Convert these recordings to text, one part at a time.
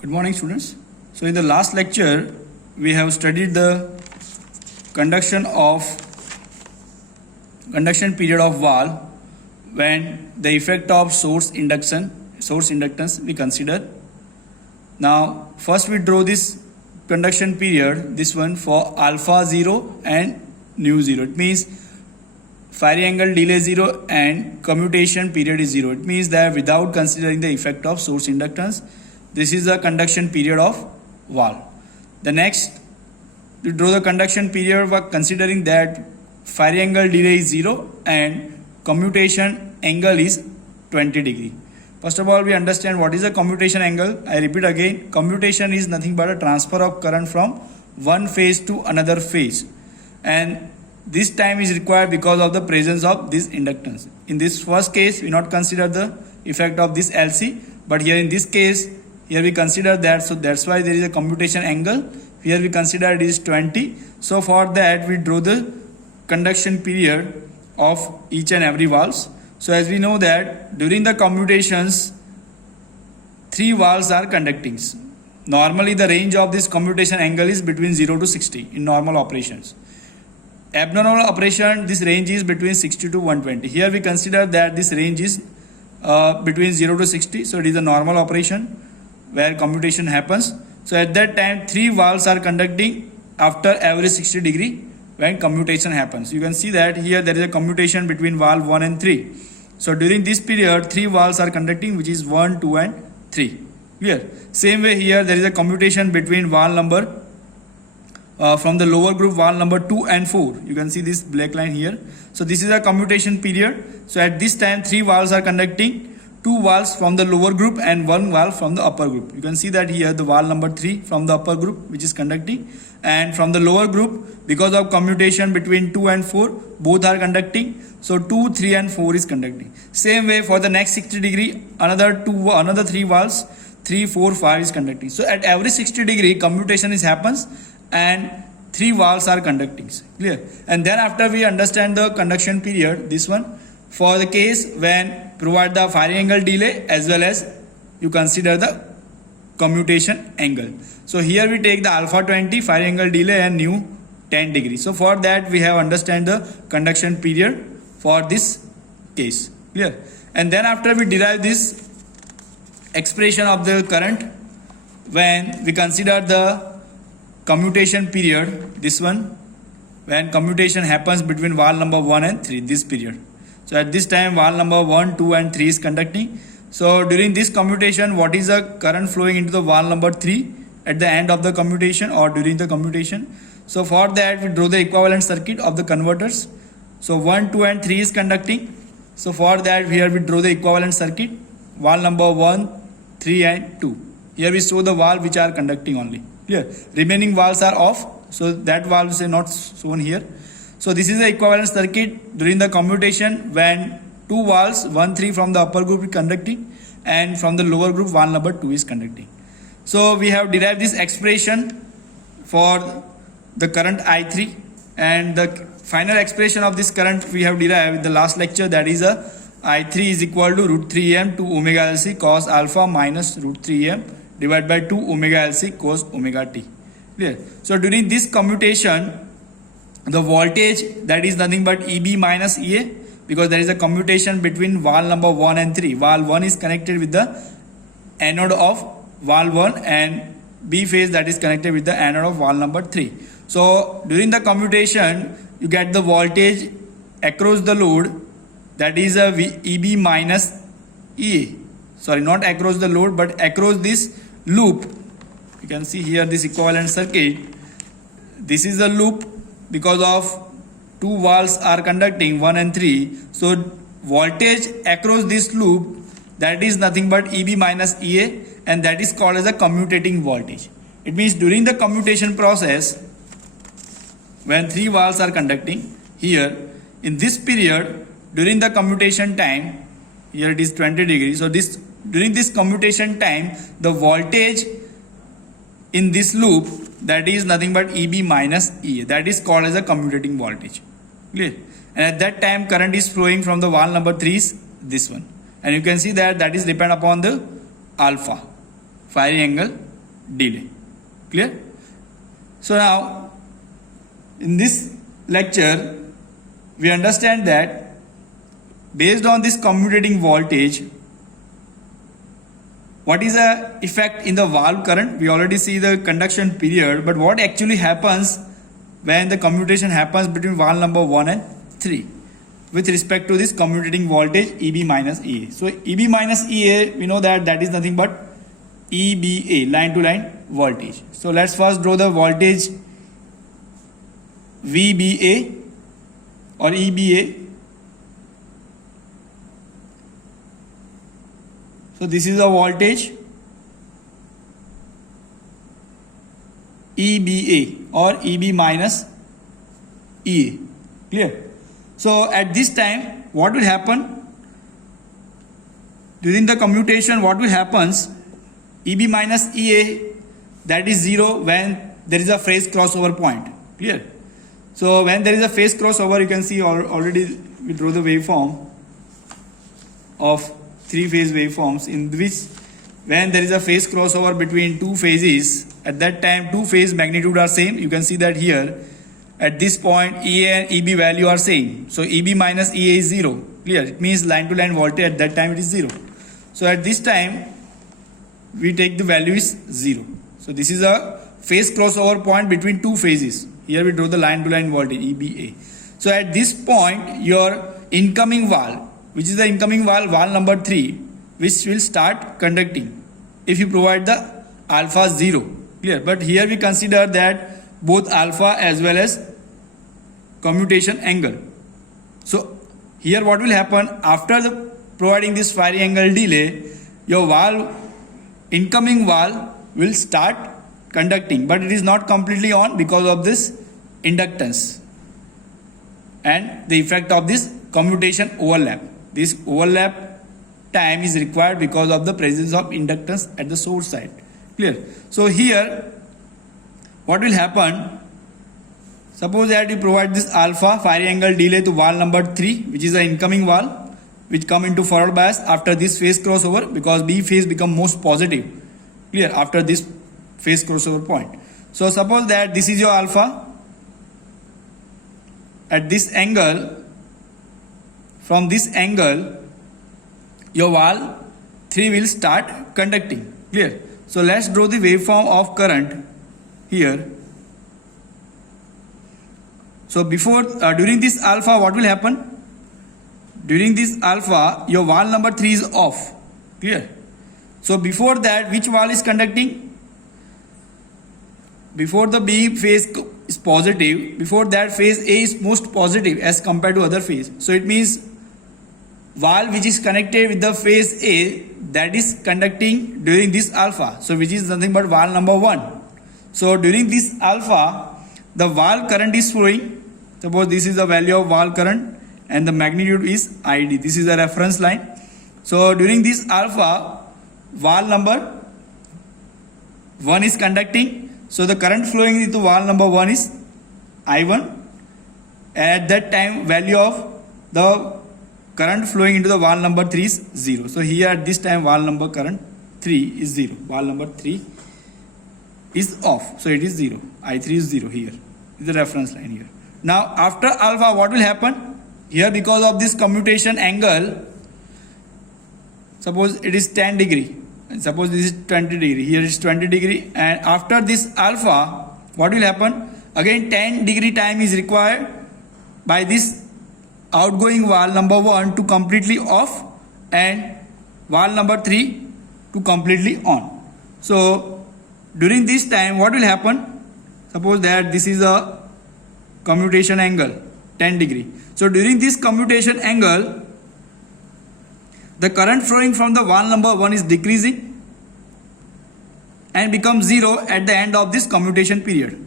Good morning, students. So in the last lecture, we have studied the conduction period of valve when the effect of source inductance we consider. Now first we draw this conduction period, this one for alpha 0 and nu 0. It means firing angle delay 0 and commutation period is 0. It means that without considering the effect of source inductance, this is the conduction period of valve. The next, to draw the conduction period by considering that firing angle delay is 0 and commutation angle is 20 degree. First of all, we understand what is a commutation angle. I repeat again, commutation is nothing but a transfer of current from one phase to another phase, and this time is required because of the presence of this inductance. In this first case, we not consider the effect of this LC, but here in this case, here we consider that, so that's why there is a commutation angle. Here we consider it is 20. So for that we draw the conduction period of each and every valves. So as we know that during the commutations, 3 valves are conducting. Normally the range of this commutation angle is between 0 to 60 in normal operations. Abnormal operation, this range is between 60 to 120. Here we consider that this range is between 0 to 60. So it is a normal operation where commutation happens. So at that time 3 valves are conducting after every 60 degree when commutation happens. You can see that here there is a commutation between valve 1 and 3. So during this period 3 valves are conducting, which is 1, 2 and 3. Clear? Same way here there is a commutation between valve number from the lower group, valve number 2 and 4. You can see this black line here. So this is a commutation period. So at this time 3 valves are conducting, 2 valves from the lower group and 1 valve from the upper group. You can see that here the valve number 3 from the upper group which is conducting, and from the lower group, because of commutation between 2 and 4, both are conducting. So 2, 3 and 4 is conducting. Same way for the next 60 degree, another 3 valves, 3, 4, 5 is conducting. So at every 60 degree commutation happens and 3 valves are conducting. Clear? And then after we understand the conduction period, this one, for the case when provide the firing angle delay as well as you consider the commutation angle. So here we take the alpha 20 firing angle delay and nu 10 degree. So for that we have understand the conduction period for this case. Clear? And then after we derive this expression of the current when we consider the commutation period, this one, when commutation happens between valve number 1 and 3, this period. So at this time valve number 1, 2 and 3 is conducting. So during this commutation, what is the current flowing into the valve number 3 at the end of the commutation or during the commutation? So for that we draw the equivalent circuit of the converters. So 1, 2 and 3 is conducting. So for that here we draw the equivalent circuit, valve number 1, 3 and 2. Here we show the valve which are conducting only. Clear? Remaining valves are off. So that valve is not shown here. So this is the equivalent circuit during the commutation when 2 valves, 1, 3 from the upper group is conducting and from the lower group valve number 2 is conducting. So we have derived this expression for the current I3, and the final expression of this current we have derived in the last lecture, that is a I3 is equal to root 3m to omega LC cos alpha minus root 3m divided by 2 omega LC cos omega t. Clear? So during this commutation, the voltage, that is nothing but EB minus EA, because there is a commutation between valve number 1 and 3. Valve 1 is connected with the anode of valve 1 and B phase that is connected with the anode of valve number 3. So during the commutation you get the voltage across the load, that is a EB minus EA. Sorry, not across the load but across this loop. You can see here this equivalent circuit. This is the loop. Because of 2 valves are conducting 1 and 3, so voltage across this loop, that is nothing but EB minus EA, and that is called as a commutating voltage. It means during the commutation process when 3 valves are conducting, here in this period during the commutation time, here it is 20 degrees. So this during this commutation time the voltage in this loop, that is nothing but EB minus EA, that is called as a commutating voltage. Clear? And at that time current is flowing from the valve number 3 is this one, and you can see that is depend upon the alpha firing angle delay. Clear? So now in this lecture we understand that based on this commutating voltage, what is the effect in the valve current? We already see the conduction period, but what actually happens when the commutation happens between valve number 1 and 3 with respect to this commutating voltage EB minus EA. So EB minus EA, we know that is nothing but EBA, line to line voltage. So let's first draw the voltage VBA or EBA. So this is the voltage EBA or EB minus EA. Clear? So at this time, what will happen? During the commutation, what will happen? EB minus EA, that is 0 when there is a phase crossover point. Clear? So when there is a phase crossover, you can see already we draw the waveform of 3-phase waveforms in which when there is a phase crossover between two phases, at that time two phase magnitude are same. You can see that here at this point EA and EB value are same. So EB minus EA is 0. Clear? It means line to line voltage at that time it is 0. So at this time we take the value is 0. So this is a phase crossover point between two phases. Here we draw the line to line voltage EBA. So at this point your incoming valve, which is the incoming valve, valve number 3, which will start conducting if you provide the alpha 0. Clear? But here we consider that both alpha as well as commutation angle. So here what will happen after the providing this firing angle delay, your valve, incoming valve will start conducting, but it is not completely on because of this inductance and the effect of this commutation overlap. This overlap time is required because of the presence of inductance at the source side. Clear? So here what will happen? Suppose that you provide this alpha firing angle delay to valve number 3, which is the incoming valve, which come into forward bias after this phase crossover, because B phase become most positive. Clear? After this phase crossover point. So suppose that this is your alpha. At this angle, from this angle, your valve 3 will start conducting. Clear? So let's draw the waveform of current here. So before during this alpha, what will happen? During this alpha, your valve number 3 is off. Clear? So before that, which valve is conducting? Before the B phase is positive, before that phase A is most positive as compared to other phase. So it means valve which is connected with the phase A, that is conducting during this alpha. So which is nothing but valve number 1. So during this alpha, the valve current is flowing. Suppose this is the value of valve current and the magnitude is ID. This is the reference line. So during this alpha, valve number 1 is conducting. So the current flowing into valve number 1 is I1. At that time, value of the current flowing into the valve number 3 is 0. So here at this time, valve number current 3 is 0. Valve number 3 is off. So it is 0. I3 is 0 here. This is the reference line here. Now after alpha, what will happen? Here because of this commutation angle, suppose it is 10 degree. And suppose this is 20 degree. Here is 20 degree. And after this alpha, what will happen? Again 10 degree time is required by this outgoing valve number 1 to completely off and valve number 3 to completely on. So during this time, what will happen? Suppose that this is a commutation angle 10 degree. So during this commutation angle, the current flowing from the valve number 1 is decreasing and becomes 0 at the end of this commutation period.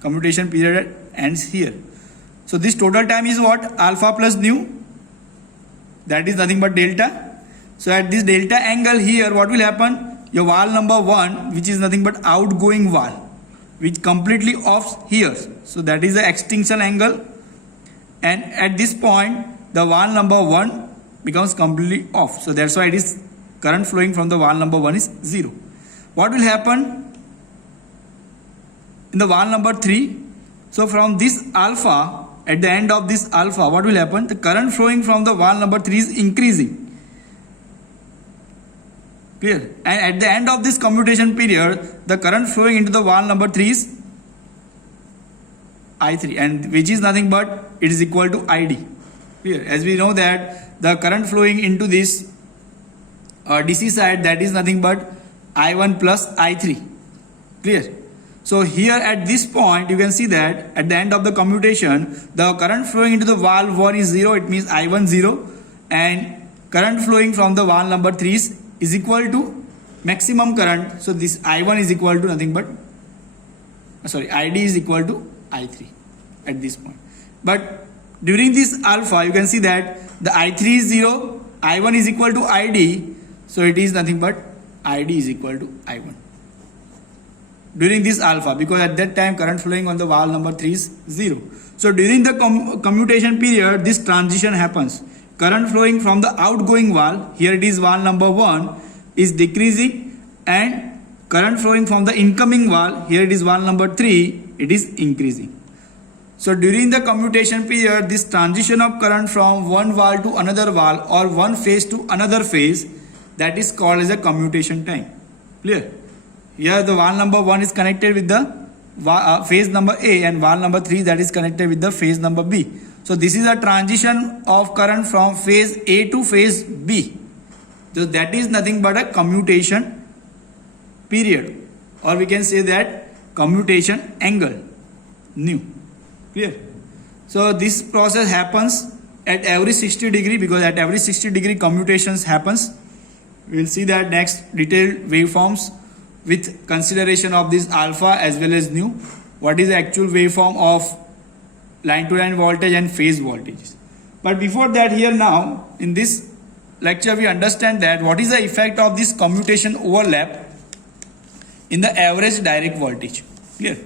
Commutation period ends here. So this total time is what? Alpha plus nu. That is nothing but delta. So at this delta angle here, what will happen? Your valve number 1, which is nothing but outgoing valve, which completely off here. So that is the extinction angle. And at this point, the valve number 1 becomes completely off. So that's why it is current flowing from the valve number 1 is 0. what will happen in the valve number 3? So from this alpha, at the end of this alpha, what will happen? The current flowing from the valve number 3 is increasing. Clear? And at the end of this commutation period, the current flowing into the valve number 3 is I3, and which is nothing but it is equal to ID. Clear? As we know that the current flowing into this DC side, that is nothing but I1 plus I3. Clear? So here at this point you can see that at the end of the commutation, the current flowing into the valve 1 is 0, it means I1 0, and current flowing from the valve number 3 is equal to maximum current. So this I1 is equal to nothing but ID is equal to I3 at this point. But during this alpha you can see that the I3 is 0, I1 is equal to ID, so it is nothing but ID is equal to I1 during this alpha, because at that time current flowing on the valve number 3 is 0. So during the commutation period, this transition happens. Current flowing from the outgoing valve, here it is valve number 1, is decreasing, and current flowing from the incoming valve, here it is valve number 3, it is increasing. So during the commutation period, this transition of current from one valve to another valve or one phase to another phase, that is called as a commutation time. Clear? Here the valve number 1 is connected with the phase number A, and valve number 3 that is connected with the phase number B. So this is a transition of current from phase A to phase B. So that is nothing but a commutation period, or we can say that commutation angle, nu. Clear? So this process happens at every 60 degree, because at every 60 degree commutations happens. We will see that next detailed waveforms with consideration of this alpha as well as nu. What is the actual waveform of line to line voltage and phase voltages. But before that, here now in this lecture we understand that what is the effect of this commutation overlap in the average direct voltage. Clear?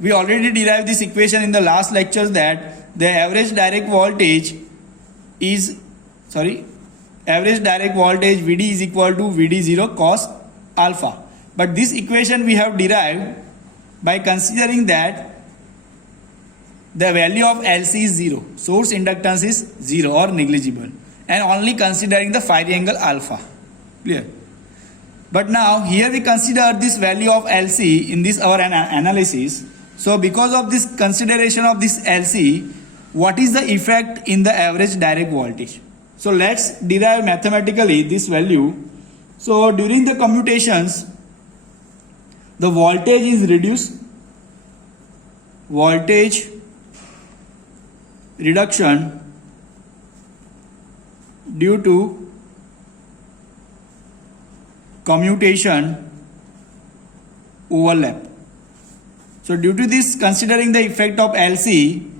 We already derived this equation in the last lectures that the average direct voltage VD is equal to VD0 cos alpha. But this equation we have derived by considering that the value of LC is 0, source inductance is 0 or negligible, and only considering the phi angle alpha. Clear? But now here we consider this value of LC in this our analysis. So because of this consideration of this LC, what is the effect in the average direct voltage? So let's derive mathematically this value. So during the commutations, the voltage is reduced, voltage reduction due to commutation overlap. So due to this, considering the effect of LC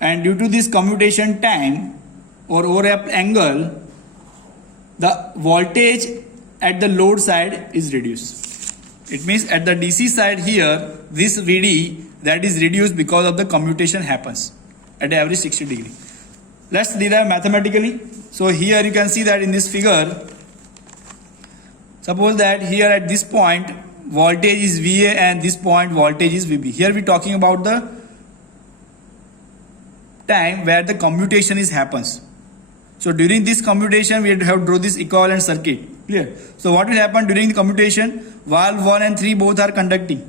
and due to this commutation time or overlap angle, the voltage at the load side is reduced. It means at the DC side here, this VD that is reduced because of the commutation happens at every 60 degree. Let's derive mathematically. So here you can see that in this figure, suppose that here at this point voltage is VA and this point voltage is VB. Here we are talking about the time where the commutation happens. So during this commutation we have draw this equivalent circuit. Clear? So what will happen during the commutation? Valve 1 and 3 both are conducting.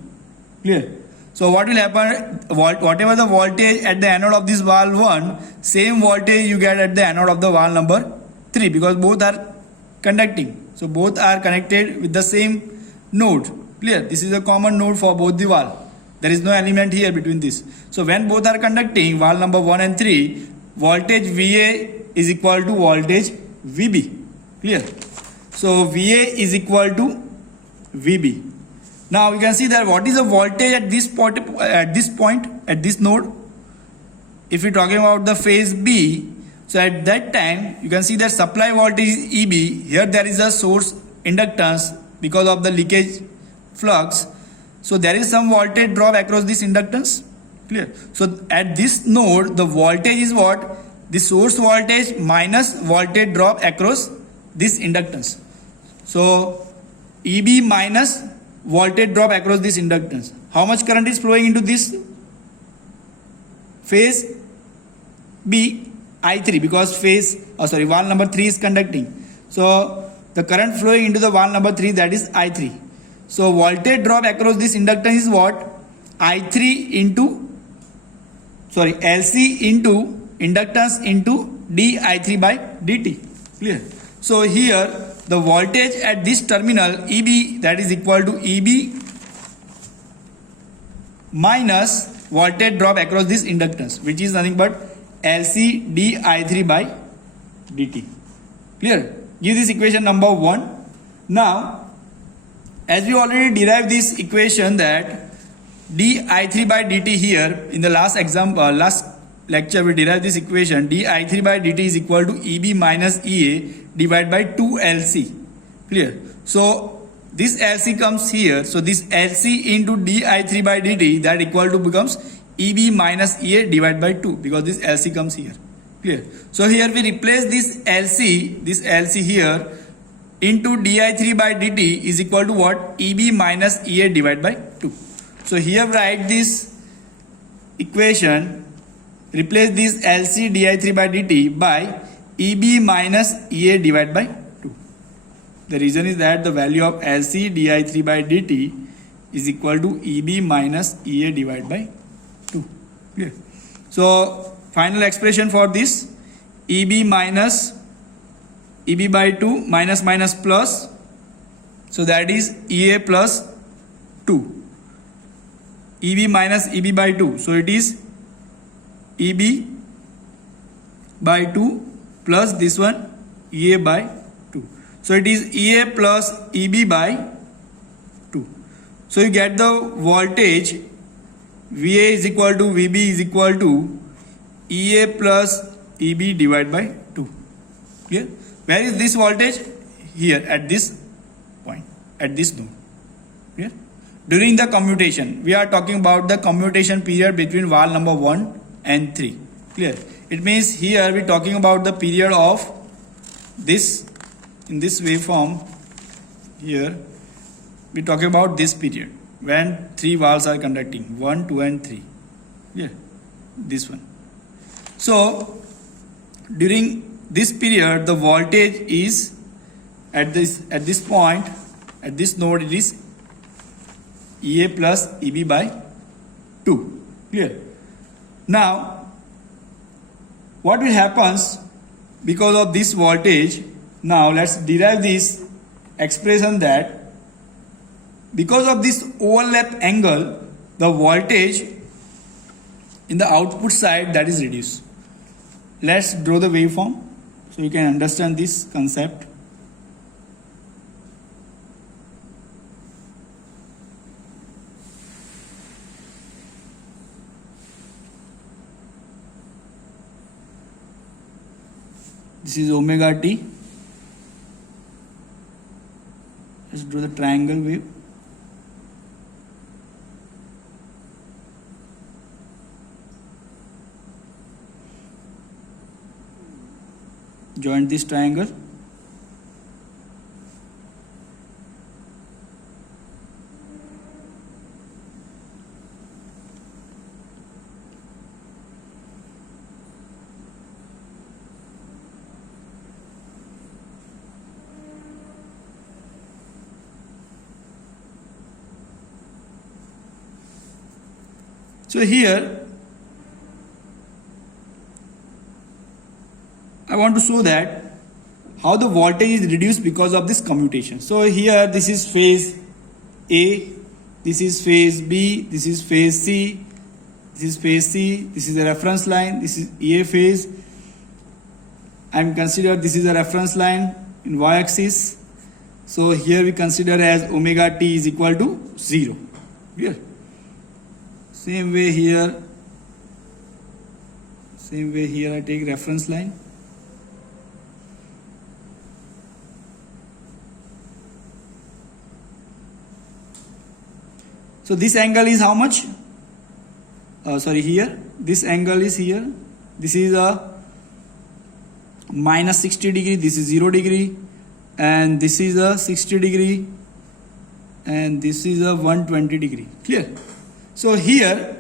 Clear? So what will happen? Whatever the voltage at the anode of this valve 1, same voltage you get at the anode of the valve number 3, because both are conducting. So both are connected with the same node. Clear? This is a common node for both the valve. There is no element here between this. So when both are conducting, valve number 1 and 3, voltage VA is equal to voltage VB. Clear? So VA is equal to VB. Now you can see that what is the voltage at this point, at this node. If we are talking about the phase B, so at that time you can see that supply voltage is EB. Here there is a source inductance because of the leakage flux. So there is some voltage drop across this inductance. Clear? So at this node the voltage is what? The source voltage minus voltage drop across this inductance. So EB minus voltage drop across this inductance. How much current is flowing into this phase B? I3, because valve number 3 is conducting. So the current flowing into the valve number 3, that is I3. So voltage drop across this inductance is what? I3 into LC into inductance into di3 by dt. Clear? So here the voltage at this terminal EB, that is equal to EB minus voltage drop across this inductance, which is nothing but LC di3 by dt. Clear? Give this equation number 1. Now, as we already derived this equation that di3 by dt here in the last lecture we derived this equation, di3 by dt is equal to EB minus EA divided by 2LC. Clear? So this LC comes here. So this LC into di3 by dt, that equal to becomes EB minus EA divided by 2, because this LC comes here. Clear? So here we replace this LC here into di3 by dt is equal to what? EB minus EA divided by 2. So here write this equation, replace this LC di3 by dt by EB minus EA divided by 2. The reason is that the value of LC di3 by dt is equal to EB minus EA divided by 2. Clear? So final expression for this, EB minus EB by 2 minus minus plus, so that is EA plus 2. EB minus EB by 2, so it is EB by 2 plus this one EA by 2. So it is EA plus EB by 2. So you get the voltage VA is equal to VB is equal to EA plus EB divided by 2. Clear? Where is this voltage? Here at this point, at this node. Clear? During the commutation, we are talking about the commutation period between valve number 1 and 3. Clear? It means here we are talking about the period of this, in this waveform here we are talking about this period when 3 valves are conducting, 1, 2 and 3. Yeah, this one. So during this period the voltage is at this point, at this node, it is EA plus EB by 2. Clear? Now what will happens because of this voltage? Now let's derive this expression that because of this overlap angle, the voltage in the output side, that is reduced. Let's draw the waveform so you can understand this concept. This is omega t. Let's draw the triangle wave. Join this triangle. So here I want to show that how the voltage is reduced because of this commutation. So here this is phase A, this is phase B, this is phase C, this is phase C, this is a reference line, this is EA phase. I am consider this is a reference line in y-axis. So here we consider as omega t is equal to 0. Here. Same way here I take reference line. So this angle is how much? Here this angle is here. This is a minus 60 degree, this is 0 degree, and this is a 60 degree, and this is a 120 degree. Clear? So here,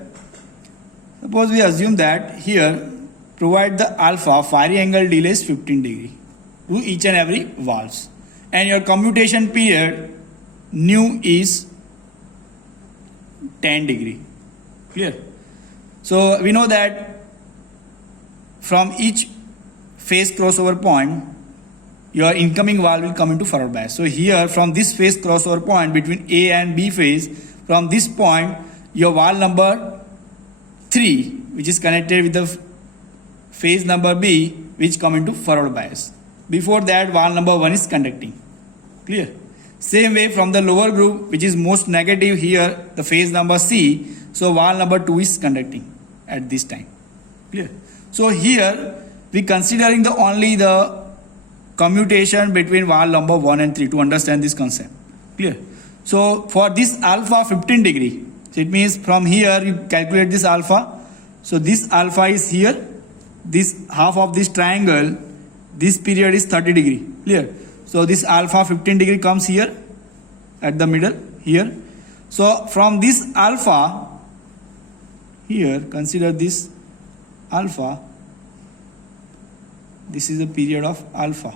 suppose we assume that here provide the alpha firing angle delay is 15 degree to each and every valves, and your commutation period nu is 10 degree. Clear? So we know that from each phase crossover point your incoming valve will come into forward bias. So here from this phase crossover point between A and B phase, from this point your valve number 3 which is connected with the phase number B which come into forward bias. Before that valve number 1 is conducting. Clear? Same way from the lower group which is most negative here, the phase number C, so valve number 2 is conducting at this time. Clear? So here we considering the only the commutation between valve number 1 and 3 to understand this concept. Clear? So for this alpha 15 degree, so it means from here you calculate this alpha. So this alpha is here, this half of this triangle, this period is 30 degree. Clear? So this alpha 15 degree comes here at the middle here. So from this alpha here, consider this alpha, this is a period of alpha.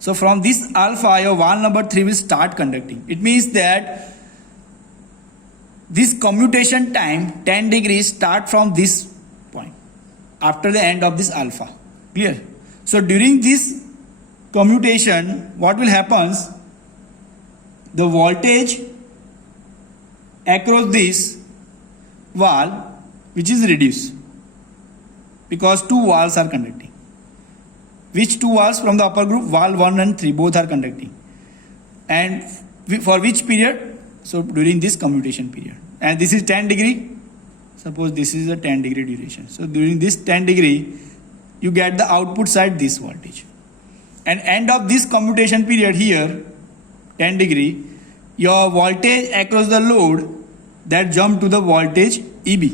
So from this alpha your valve number 3 will start conducting. It means that this commutation time 10 degrees start from this point after the end of this alpha. Clear? So during this commutation what will happen, the voltage across this valve which is reduced because two valves are conducting. Which two valves from the upper group? Valve 1 and 3 both are conducting. And for which period? So during this commutation period. And this is 10 degree. Suppose this is a 10 degree duration. So during this 10 degree you get the output side this voltage. And end of this commutation period here 10 degree, your voltage across the load that jump to the voltage EB.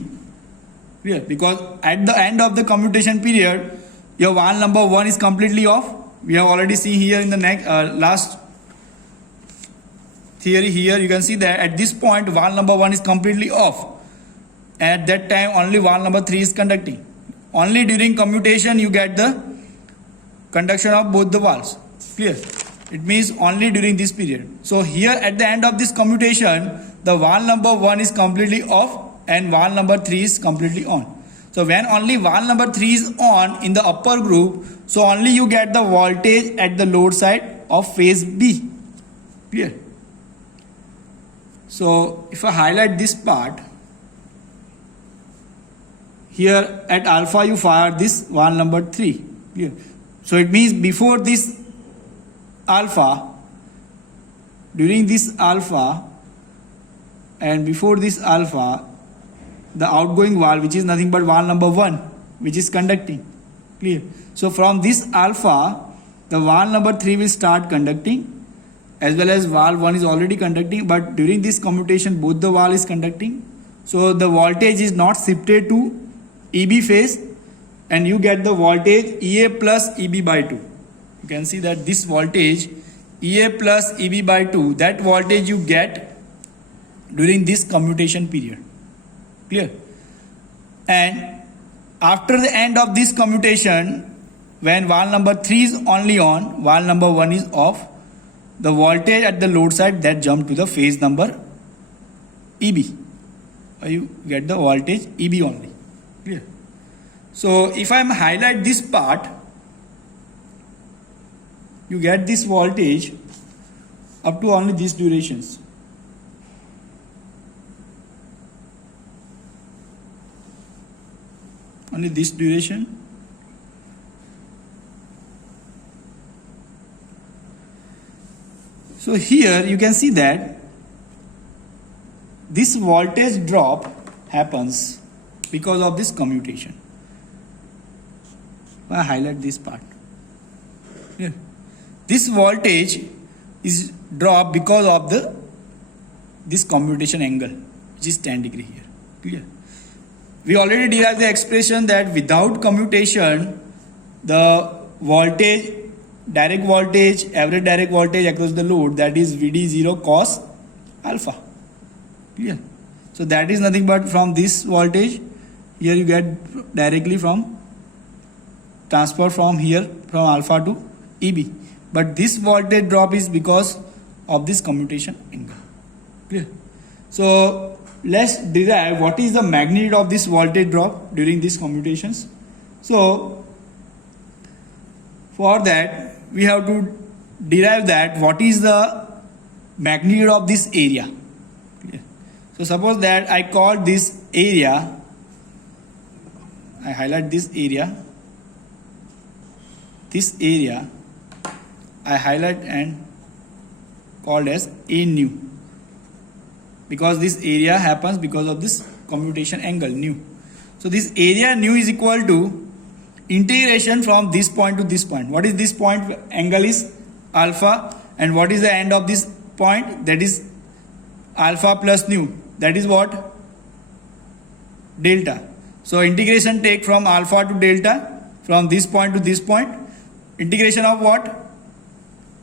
Clear? Because at the end of the commutation period your valve number 1 is completely off. We have already seen here in the last theory here, you can see that at this point valve number 1 is completely off. At that time only valve number 3 is conducting. Only during commutation you get the conduction of both the valves. Clear? It means only during this period. So here at the end of this commutation the valve number 1 is completely off and valve number 3 is completely on. So when only valve number 3 is on in the upper group, so only you get the voltage at the load side of phase B. Clear? So if I highlight this part, here at alpha you fire this valve number 3. Clear? So it means before this alpha, during this alpha and before this alpha, the outgoing valve which is nothing but valve number 1 which is conducting. Clear? So from this alpha the valve number 3 will start conducting, as well as valve 1 is already conducting, but during this commutation both the valve is conducting. So the voltage is not shifted to EB phase and you get the voltage EA plus EB by 2. You can see that this voltage EA plus EB by 2, that voltage you get during this commutation period. Clear? And after the end of this commutation, when valve number 3 is only on, valve number 1 is off, the voltage at the load side that jump to the phase number EB. You get the voltage EB only. Clear? So if I highlight this part, you get this voltage up to only these durations. Only this duration. So here you can see that this voltage drop happens because of this commutation. I highlight this part. Here. This voltage is dropped because of this commutation angle, which is 10 degree here. Clear? We already derived the expression that without commutation the voltage direct voltage, average direct voltage across the load, that is VD0 cos alpha. Clear? So that is nothing but from this voltage. Here you get directly from transfer from here from alpha to EB. But this voltage drop is because of this commutation angle. Clear? So let's derive what is the magnitude of this voltage drop during these commutations. So for that we have to derive that what is the magnitude of this area. Clear? So suppose that I call this area, I highlight this area I highlight and called as A nu, because this area happens because of this commutation angle nu. So this area nu is equal to integration from this point to this point. What is this point? Angle is alpha, and what is the end of this point? That is alpha plus nu. That is what? Delta. So integration take from alpha to delta, from this point to this point. Integration of what?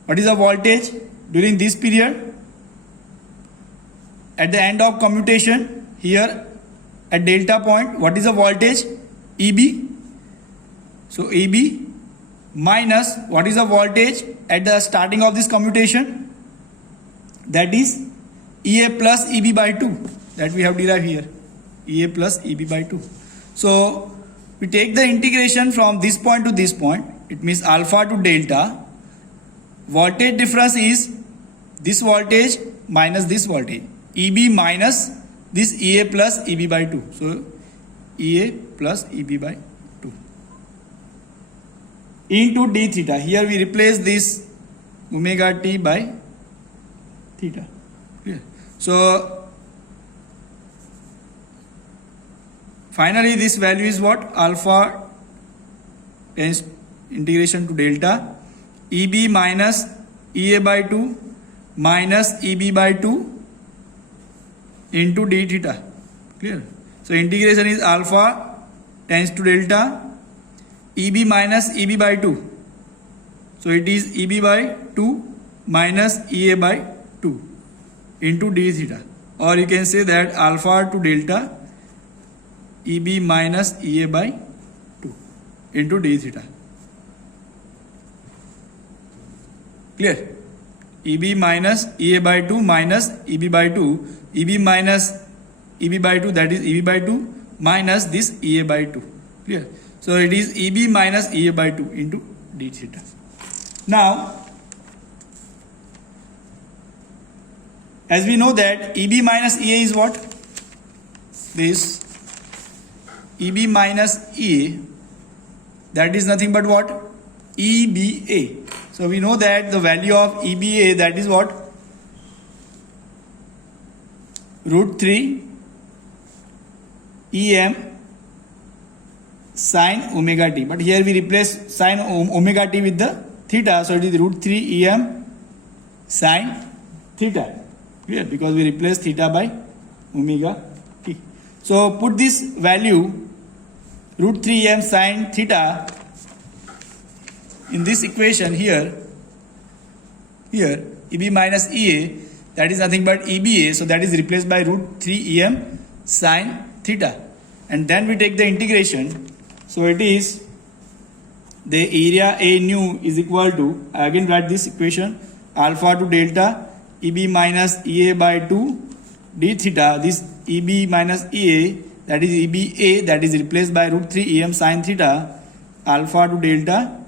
What is the voltage during this period? At the end of commutation, here at delta point, what is the voltage? EB. So EB minus what is the voltage at the starting of this commutation? That is EA plus EB by 2, that we have derived here. EA plus EB by 2. So we take the integration from this point to this point. It means alpha to delta. Voltage difference is this voltage minus this voltage. EB minus this EA plus EB by 2. So EA plus EB by 2 into d theta. Here we replace this omega t by theta. Clear? So finally this value is what? Alpha tends integration to delta EB minus EA by 2 minus EB by 2 into d theta. Clear? So integration is alpha tends to delta EB minus EB by 2. So it is EB by 2 minus EA by 2 into d theta. Or you can say that alpha to delta EB minus EA by 2 into d theta. Clear? EB minus EA by 2 minus EB by 2. EB minus EB by 2, that is EB by 2 minus this EA by 2. Clear? So it is EB minus EA by 2 into d theta. Now, as we know that EB minus EA is what? This EB minus EA, that is nothing but what? EBA. So we know that the value of EBA, that is what? Root 3 EM sin omega t. But here we replace sin omega t with the theta. So it is root 3 EM sin theta. Clear? Because we replace theta by omega t. So put this value root 3 EM sin theta in this equation here. Here EB minus EA, that is nothing but EBA. So that is replaced by root 3 EM sin theta. And then we take the integration. So it is the area A nu is equal to, I again write this equation, alpha to delta EB minus EA by 2 d theta. This EB minus EA, that is EBA, that is replaced by root 3 EM sin theta, alpha to delta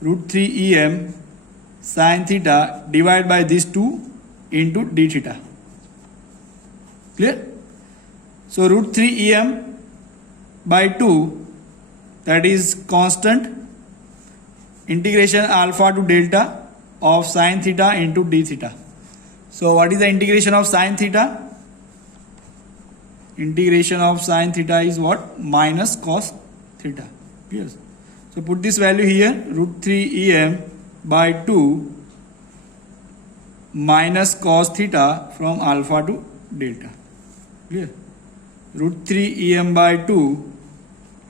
root 3 EM sin theta divided by these 2 into d theta. Clear? So root 3 EM by 2, that is constant, integration alpha to delta of sin theta into d theta. So what is the integration of sin theta? Integration of sin theta is what? Minus cos theta. Yes. So put this value here, root 3 EM by 2 minus cos theta from alpha to delta. Clear? Root 3 EM by 2,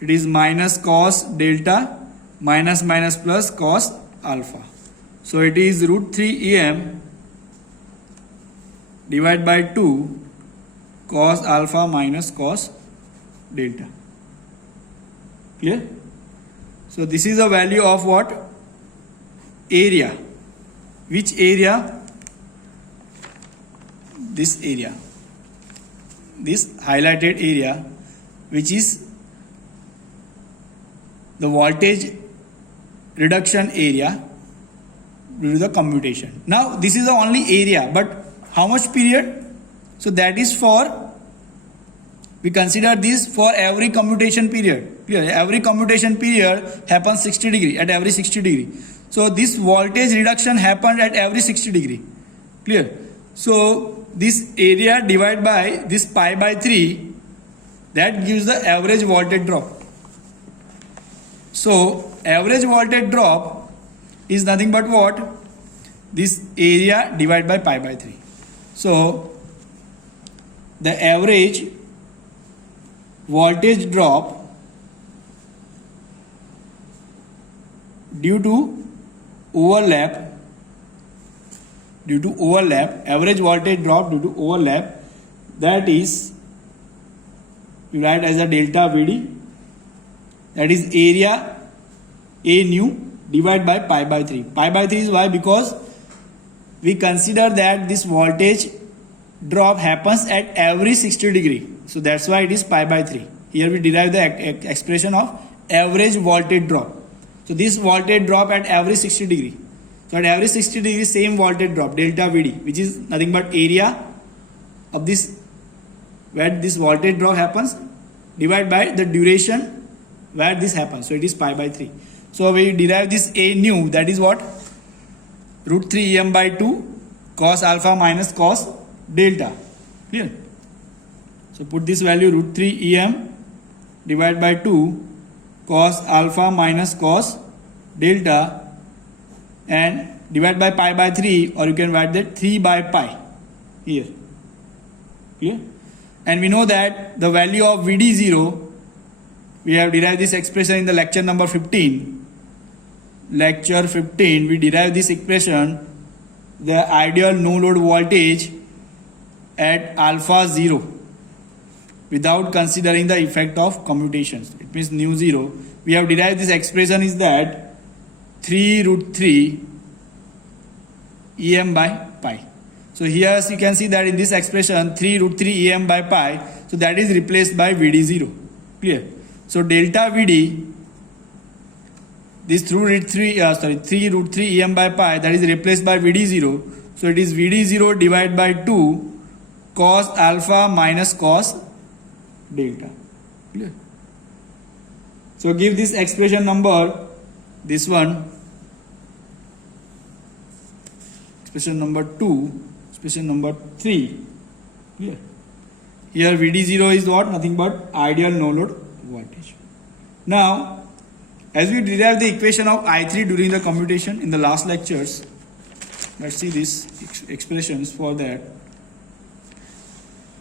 it is minus cos delta minus minus plus cos alpha. So it is root 3 em divided by 2 cos alpha minus cos delta. Clear? So this is the value of what? Area. Which area? This area. This highlighted area, which is the voltage reduction area due to the commutation. Now this is the only area, but how much period? So that is for, we consider this for every commutation period. Clear? Every commutation period happens 60 degree, at every 60 degree. So this voltage reduction happened at every 60 degree. Clear? So this area divided by this pi by 3, that gives the average voltage drop. So average voltage drop is nothing but what? This area divided by pi by 3. So the average voltage drop due to overlap, average voltage drop due to overlap, that is, we write as a delta Vd, that is area A nu divided by pi by 3. Pi by 3 is why? Because we consider that this voltage drop happens at every 60 degree. So that's why it is pi by 3. Here we derive the expression of average voltage drop. So this voltage drop at every 60 degree. So at every 60 degree, same voltage drop, delta Vd, which is nothing but area of this, where this voltage drop happens, divided by the duration where this happens. So it is pi by 3. So we derive this A nu, that is what? Root 3 em by 2 cos alpha minus cos delta. Clear? So put this value root 3 em divided by 2 cos alpha minus cos delta and divide by pi by 3, or you can write that 3 by pi here. Clear? And we know that the value of Vd0, we have derived this expression in the lecture number 15. Lecture 15, we derive this expression, the ideal no load voltage at alpha 0 without considering the effect of commutations. It means nu 0. We have derived this expression is that 3 root 3 em by pi. So here you can see that in this expression 3 root 3 em by pi, so that is replaced by Vd0. Clear? So delta Vd, this 3 root 3 em by pi, that is replaced by Vd0. So it is Vd0 divided by 2 cos alpha minus cos delta. Clear? So give this expression number, this one, expression number 2, expression number 3. Clear? Here Vd0 is what? Nothing but ideal no load voltage. Now, as we derive the equation of I3 during the commutation in the last lectures, let's see these expressions for that.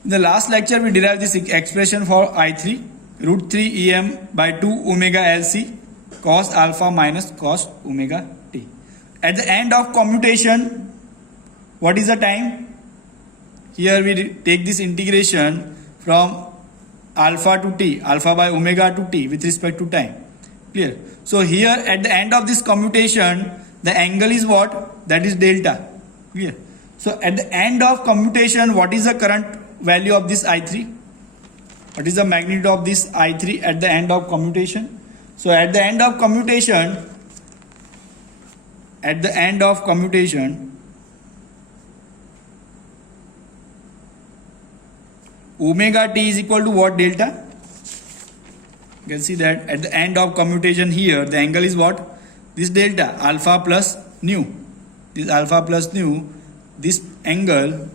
In the last lecture, we derived this expression for I3, root 3 em by 2 omega Lc cos alpha minus cos omega t. At the end of commutation, what is the time? Here we take this integration from alpha to t, alpha by omega to t with respect to time. Clear? So here at the end of this commutation, the angle is what? That is delta. Clear? So at the end of commutation, what is the current value of this I3? What is the magnitude of this I3 at the end of commutation? So at the end of commutation, omega t is equal to what? Delta. You can see that at the end of commutation here, the angle is what? This delta, alpha plus nu. This alpha plus nu, this angle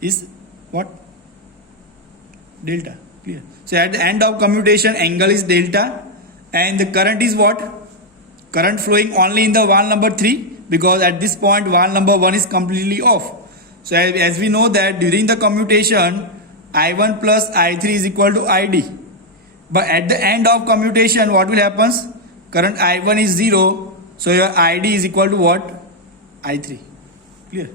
is what? Delta. Clear? So at the end of commutation, angle is delta and the current is what? Current flowing only in the valve number 3, because at this point valve number 1 is completely off. So as we know that during the commutation, I1 plus I3 is equal to ID. But at the end of commutation, what will happen? current I1 is 0, so your ID is equal to what? I3. Clear?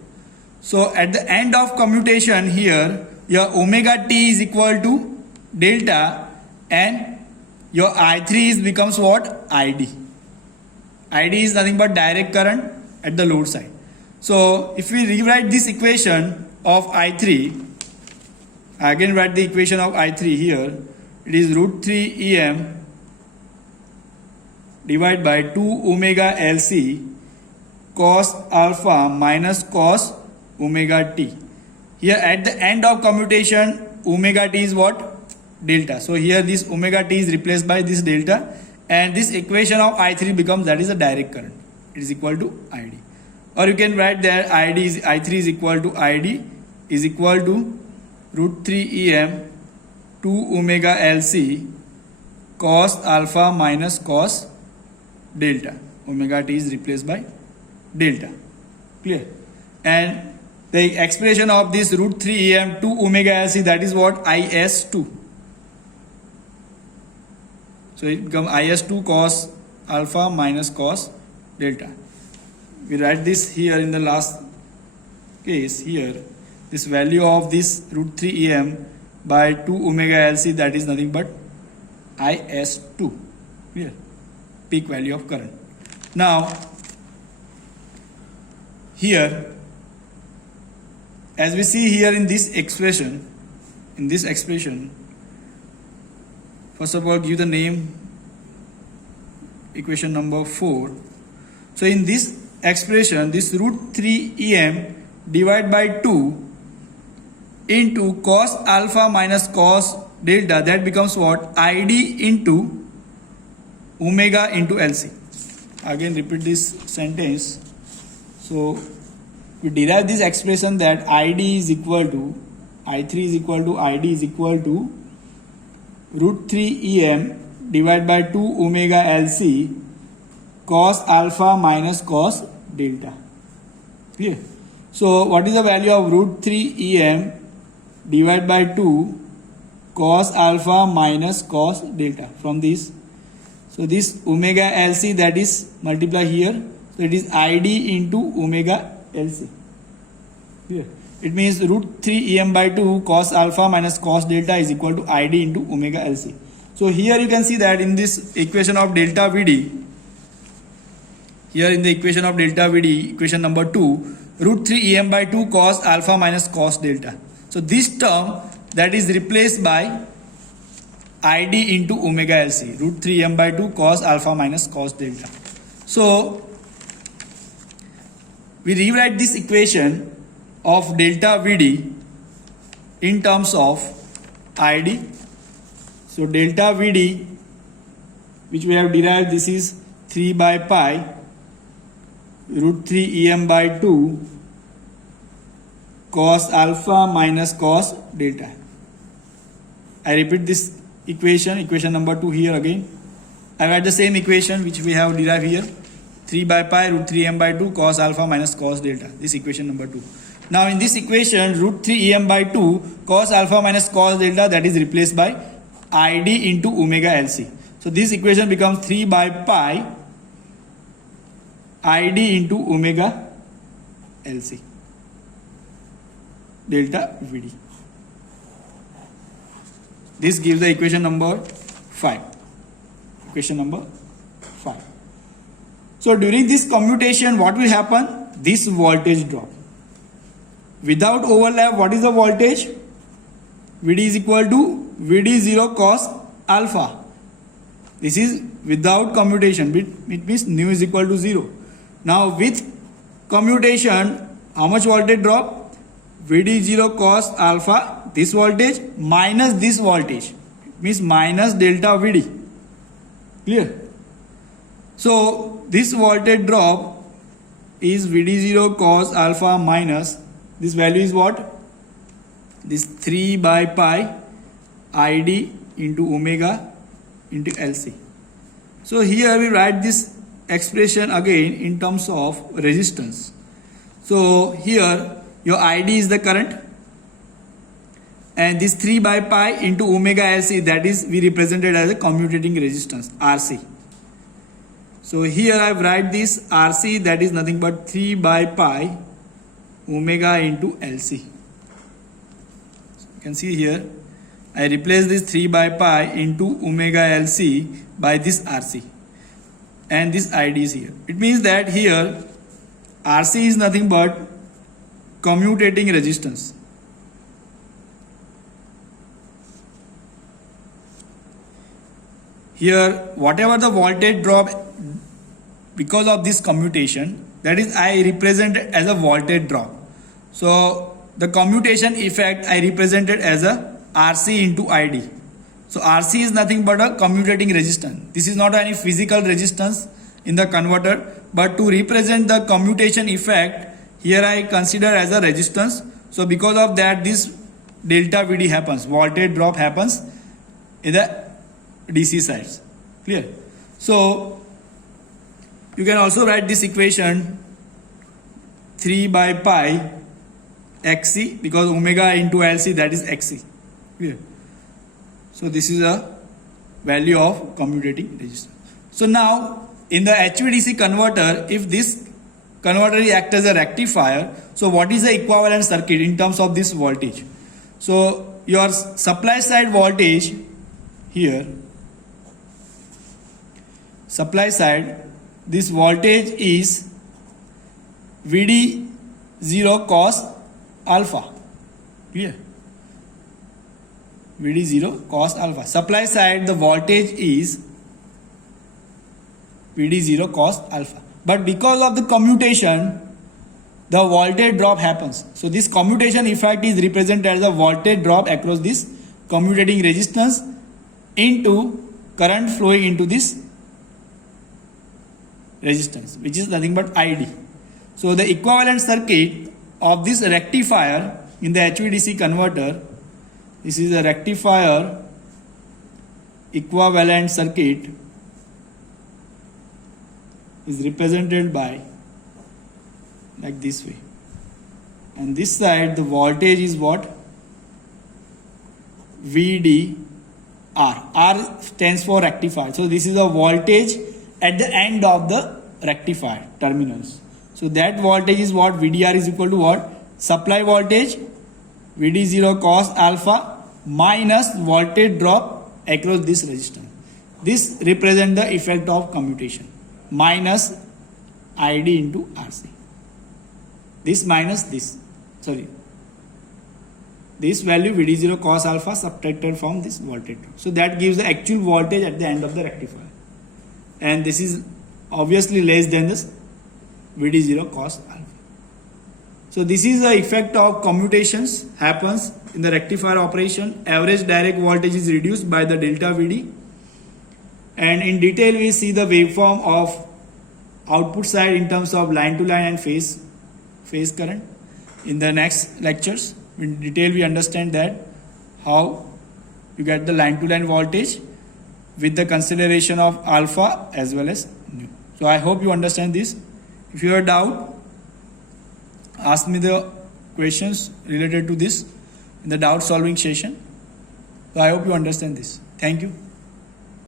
So at the end of commutation here, your omega t is equal to delta and your I3 becomes what? ID. ID is nothing but direct current at the load side. So if we rewrite this equation of I3, I again write the equation of I3 here. It is root 3 Em divided by 2 omega LC cos alpha minus cos omega t. Here at the end of commutation, omega t is what? Delta. So here this omega t is replaced by this delta, and this equation of I3 becomes, that is a direct current. It is equal to ID. Or you can write there I3 is equal to ID is equal to root 3 Em 2 omega LC cos alpha minus cos delta. Omega t is replaced by delta. Clear? And the expression of this root 3 Em 2 omega LC, that is what? IS2. So it becomes IS2 cos alpha minus cos delta. We write this here in the last case here. This value of this root 3 Em by 2 omega LC, that is nothing but IS2. Clear? Peak value of current. Now here, as we see here in this expression, first of all give the name equation number 4. So in this expression, this root 3 Em divided by 2 into cos alpha minus cos delta, that becomes what? ID into omega into LC. Again repeat this sentence. So we derive this expression that ID is equal to, I3 is equal to ID is equal to root 3 Em divided by 2 omega LC cos alpha minus cos delta. Clear? So what is the value of root 3 Em divided by 2 cos alpha minus cos delta from this? So this omega LC, that is multiply here. So it is ID into omega LC. Clear? It means root 3 Em by 2 cos alpha minus cos delta is equal to ID into omega LC. So here you can see that in this equation of delta Vd, here in the equation of delta Vd, equation number 2, root 3 Em by 2 cos alpha minus cos delta. So this term, that is replaced by ID into omega LC, root 3 Em by 2 cos alpha minus cos delta. So we rewrite this equation of delta Vd in terms of ID. So delta Vd, which we have derived, this is 3 by pi root 3 Em by 2 cos alpha minus cos delta. I repeat this equation number 2 here again. I write the same equation which we have derived here, 3 by pi root 3 Em by 2 cos alpha minus cos delta. This equation number 2. Now in this equation, root 3 Em by 2 cos alpha minus cos delta, that is replaced by ID into omega LC. So this equation becomes 3 by pi ID into omega LC delta Vd. This gives the equation number 5. Equation number 5. So during this commutation, what will happen? This voltage drop. Without overlap, what is the voltage? Vd is equal to Vd0 cos alpha. This is without commutation. It means nu is equal to 0. Now with commutation, how much voltage drop? Vd0 cos alpha, this voltage minus this voltage. It means minus delta Vd. Clear? So this voltage drop is Vd0 cos alpha minus, this value is what? This 3 by pi ID into omega into LC. So here we write this expression again in terms of resistance. So here your ID is the current, and this 3 by pi into omega LC, that is we represented as a commutating resistance RC. So here I write this RC, that is nothing but 3 by pi omega into LC. So you can see here I replace this 3 by pi into omega LC by this RC, and this ID is here. It means that here RC is nothing but commutating resistance. Here whatever the voltage drop because of this commutation, that is I represent it as a voltage drop. So the commutation effect I represented as a RC into ID. So RC is nothing but a commutating resistance. This is not any physical resistance in the converter, but to represent the commutation effect, here I consider as a resistance. So because of that, this delta VD happens, voltage drop happens in the DC sides. Clear? So you can also write this equation 3 by pi XC, because omega into LC, that is XC. Clear? So this is a value of commutating resistance. So now in the HVDC converter, if this converter acts as a rectifier, so what is the equivalent circuit in terms of this voltage? So your supply side voltage here, supply side, this voltage is VD0 cos alpha. Clear? VD0 cos alpha. Supply side, the voltage is VD0 cos alpha. But because of the commutation, the voltage drop happens. So this commutation effect is represented as a voltage drop across this commutating resistance into current flowing into this resistance, which is nothing but ID. So the equivalent circuit of this rectifier in the HVDC converter, this is a rectifier equivalent circuit, is represented by like this way. And this side the voltage is what? VDR. R stands for rectifier. So this is a voltage at the end of the rectifier terminals. So that voltage is what? VDR is equal to what? Supply voltage VD0 cos alpha minus voltage drop across this resistance. This represents the effect of commutation, minus ID into RC. This minus this, sorry, this value VD0 cos alpha subtracted from this voltage drop. So that gives the actual voltage at the end of the rectifier. And this is obviously less than this VD0 cos alpha. So this is the effect of commutations happens in the rectifier operation. Average direct voltage is reduced by the delta VD. And in detail we see the waveform of output side in terms of line to line and phase current. In the next lectures, in detail we understand that how you get the line to line voltage with the consideration of alpha as well as nu. So I hope you understand this. If you have doubt, ask me the questions related to this in the doubt solving session. So I hope you understand this. Thank you.